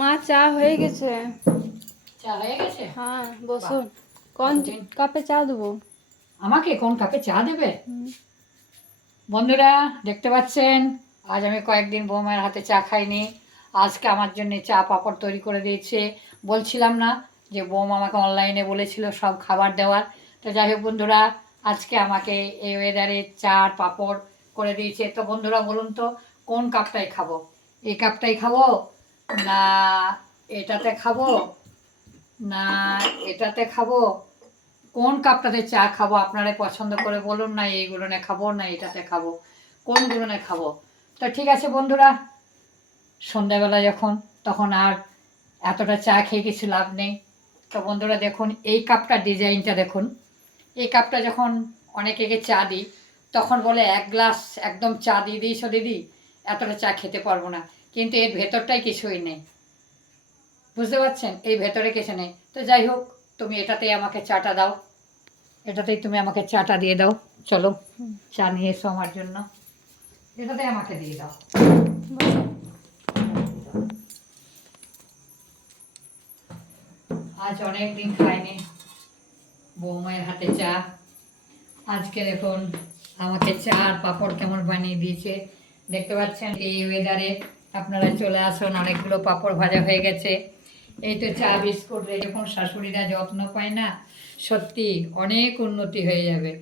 মা চা হয়ে গেছে। চা হয়ে গেছে? হ্যাঁ বসুন। কোন কাপে চা দেবো? আমাকে কোন কাপে চা দেবে? বন্ধুরা দেখতে পাচ্ছেন, আজ আমি কয়েকদিন বৌমার হাতে চা খাইনি। আজকে আমার জন্য চা পাঁপড় তৈরি করে দিয়েছে। বলছিলাম না যে বৌমা আমাকে অনলাইনে বলেছিল সব খাবার দেওয়ার। তো যাই হোক বন্ধুরা, আজকে আমাকে এই ওয়েদারে চা আর পাঁপড় করে দিয়েছে। তো বন্ধুরা বলুন তো কোন কাপটাই খাবো? এই কাপটাই খাবো, না এটাতে খাবো, না এটাতে খাবো? কোন কাপটাতে চা খাবো আপনারা পছন্দ করে বলুন, না এইগুলো নে খাবো, না এটাতে খাবো, কোনগুলো নে খাবো? তো ঠিক আছে বন্ধুরা, সন্ধ্যাবেলা যখন তখন আর এতটা চা খেয়ে কিছু লাভ নেই। তো বন্ধুরা দেখুন এই কাপটার ডিজাইনটা দেখুন। এই কাপটা যখন অনেকে চা দিই তখন বলে 1 গ্লাস একদম চা দিয়ে দিয়েছো দিদি, এতটা চা খেতে পারবো না। কিন্তু এর ভেতরটাই কিছুই নেই, বুঝতে পারছেন? এই ভেতরে কিছু নেই। তো যাই হোক, তুমি এটাতেই আমাকে চাটা দাও, এটাতেই তুমি আমাকে চাটা দিয়ে দাও। চলো চা নিয়ে এসো আমার জন্য, এটাতে আমাকে দিয়ে দাও। আজ অনেক দিন খাইনি বৌমায়ের হাতে চা। আজকে দেখুন আমাকে চা আর পাঁপড় কেমন বানিয়ে দিয়েছে দেখতে পাচ্ছেন। এই ওয়েদারে আপনারা চলে আসুন, অনেকগুলো পাঁপড় ভাজা হয়ে গেছে। এই তো চা বিস্কুট যখন শাশুড়িরা যত্ন পায় না, সত্যি অনেক উন্নতি হয়ে যাবে।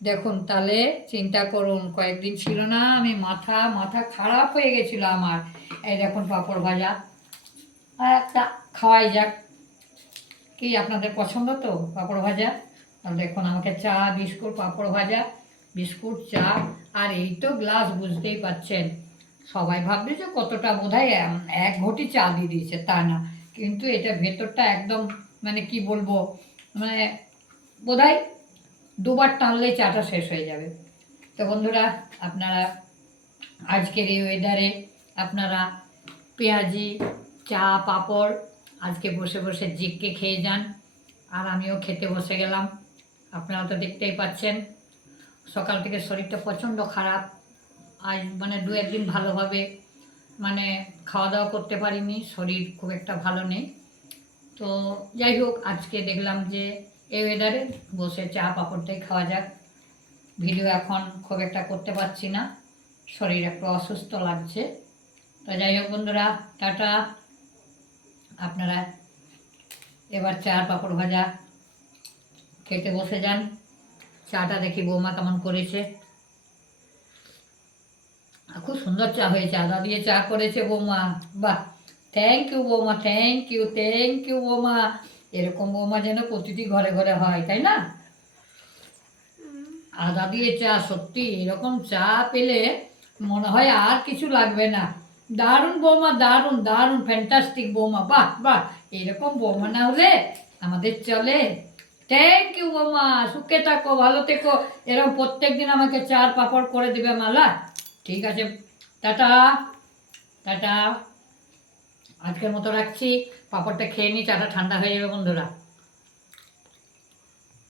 দেখুন তাহলে চিন্তা করুন, কয়েকদিন ছিল না আমি মাথা মাথা খারাপ হয়ে গেছিলো আমার। এই দেখুন পাঁপড় ভাজা, আর একটা খাওয়াই যাক। কি আপনাদের পছন্দ তো পাঁপড় ভাজা? আর দেখুন আমাকে চা বিস্কুট পাঁপড় ভাজা, বিস্কুট চা, আর এই তো গ্লাস, বুঝতেই পারছেন। সবাই ভাববে যে কতটা বোধহয় 1 ঘটি চা দিয়ে দিয়েছে, তা না। কিন্তু এটা ভেতরটা একদম মানে কি বলবো, মানে বোধহয় 2বার টানলেই চাটা শেষ হয়ে যাবে। তো বন্ধুরা আপনারা আজকের এই ওয়েদারে আপনারা পেঁয়াজি চা পাঁপড় আজকে বসে বসে জিককে খেয়ে যান। আর আমিও খেতে বসে গেলাম। আপনারা তো দেখতেই পাচ্ছেন সকাল থেকে শরীরটা প্রচণ্ড খারাপ। আজ মানে 2-1 দিন ভালোভাবে মানে খাওয়া দাওয়া করতে পারিনি, শরীর খুব একটা ভালো নেই। তো যাই হোক, আজকে দেখলাম যে এই ওয়েদারে বসে চা পাঁপড়টাই খাওয়া যাক। ভিডিও এখন খুব একটা করতে পারছি না, শরীর একটু অসুস্থ লাগছে। তো যাই হোক বন্ধুরা, টাটা। আপনারা এবার চা পাঁপড় ভাজা খেতে বসে যান। চাটা দেখি বৌমা কেমন করেছে। খুব সুন্দর চা হয়েছে, আদা দিয়ে চা করেছে বৌমা। বাহ, থ্যাংক ইউ বৌমা, থ্যাংক ইউ, থ্যাংক ইউ বৌমা। এরকম বৌমা যেন প্রতিটি ঘরে ঘরে হয়, তাই না? আদা দিয়ে চা, সত্যি এরকম চা পেলে মনে হয় আর কিছু লাগবে না। দারুণ বৌমা, দারুণ দারুণ, ফ্যান্টাস্টিক বৌমা, বাহ বাহ। এরকম বৌমা না হলে আমাদের চলে। থ্যাংক ইউ বৌমা, সুখে থাকো, ভালো থেকো। এরকম প্রত্যেক দিন আমাকে চার পাঁপড় করে দেবে মালা। ঠিক আছে, টাটা টাটা। আজকের মতো রাখছি, পাঁপড়টা খেয়ে নিই, চাটা ঠান্ডা হয়ে যাবে বন্ধুরা।